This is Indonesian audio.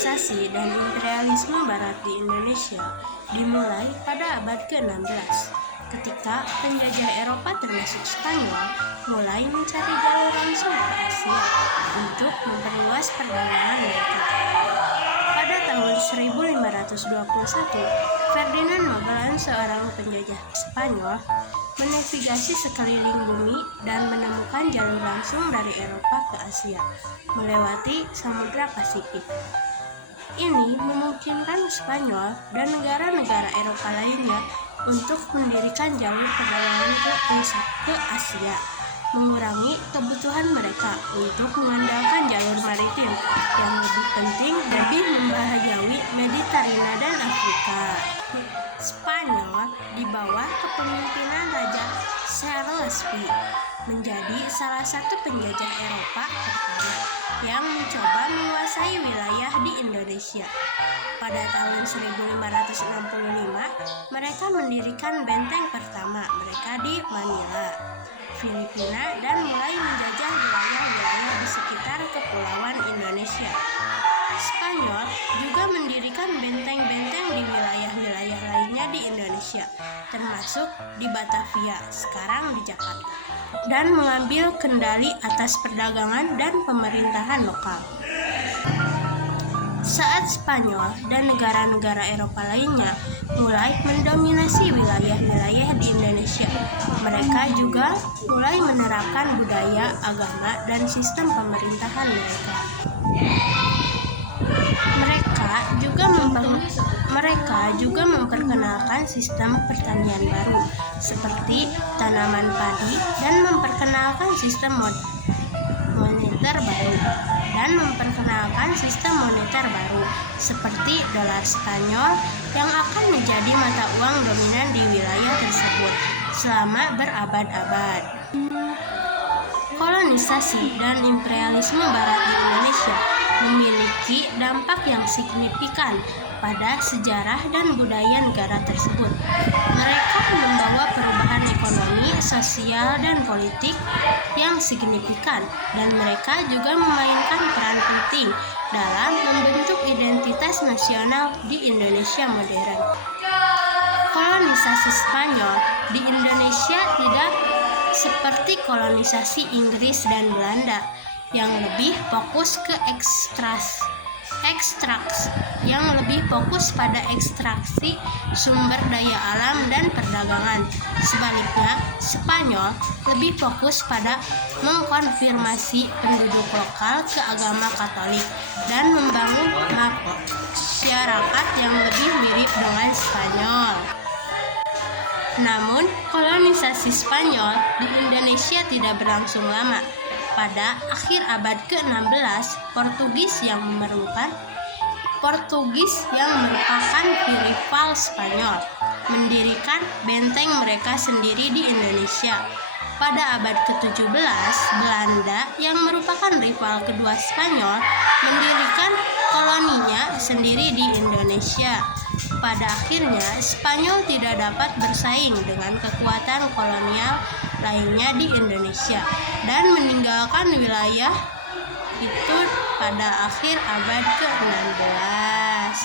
Kolonisasi dan imperialisme Barat di Indonesia dimulai pada abad ke-16 ketika penjajah Eropa termasuk Spanyol mulai mencari jalur langsung ke Asia untuk memperluas perdagangan mereka. Pada tahun 1521, Ferdinand Magellan, seorang penjajah Spanyol, menavigasi sekeliling bumi dan menemukan jalur langsung dari Eropa ke Asia melewati Samudra Pasifik. Ini memungkinkan Spanyol dan negara-negara Eropa lainnya untuk mendirikan jalur perdagangan ke Asia, mengurangi kebutuhan mereka untuk mengandalkan jalur maritim yang lebih penting dan lebih membahayaui Mediterania dan Afrika. Spanyol di bawah kepemimpinan Raja Charles V menjadi salah satu penjajah Eropa pertama yang mencoba menguasai wilayah di Indonesia. Pada tahun 1565, mereka mendirikan benteng pertama mereka di Manila, Filipina, dan mulai menjajah wilayah-wilayah di sekitar kepulauan Indonesia. Spanyol juga mendirikan benteng-benteng di wilayah-wilayah lainnya di Indonesia, termasuk di Batavia, sekarang di Jakarta, dan mengambil kendali atas perdagangan dan pemerintahan lokal. Saat Spanyol dan negara-negara Eropa lainnya mulai mendominasi wilayah-wilayah di Indonesia, mereka juga mulai menerapkan budaya, agama, dan sistem pemerintahan mereka. Mereka juga memperkenalkan sistem pertanian baru seperti tanaman padi dan memperkenalkan sistem moneter baru seperti dolar Spanyol yang akan menjadi mata uang dominan di wilayah tersebut selama berabad-abad. Kolonisasi dan imperialisme Barat di Indonesia memiliki dampak yang signifikan pada sejarah dan budaya negara tersebut. Mereka membawa perubahan ekonomi, sosial, dan politik yang signifikan, dan mereka juga memainkan peran penting dalam membentuk identitas nasional di Indonesia modern. Kolonisasi Spanyol di Indonesia tidak seperti kolonisasi Inggris dan Belanda yang lebih fokus ke ekstraksi sumber daya alam dan perdagangan. Sebaliknya, Spanyol lebih fokus pada mengkonfirmasi penduduk lokal ke agama Katolik dan membangun masyarakat yang lebih mirip dengan Spanyol. Namun, kolonisasi Spanyol di Indonesia tidak berlangsung lama. Pada akhir abad ke-16, Portugis yang merupakan rival Spanyol mendirikan benteng mereka sendiri di Indonesia. Pada abad ke-17, Belanda yang merupakan rival kedua Spanyol mendirikan koloninya sendiri di Indonesia. Pada akhirnya, Spanyol tidak dapat bersaing dengan kekuatan kolonial lainnya di Indonesia dan meninggalkan wilayah itu pada akhir abad ke-16.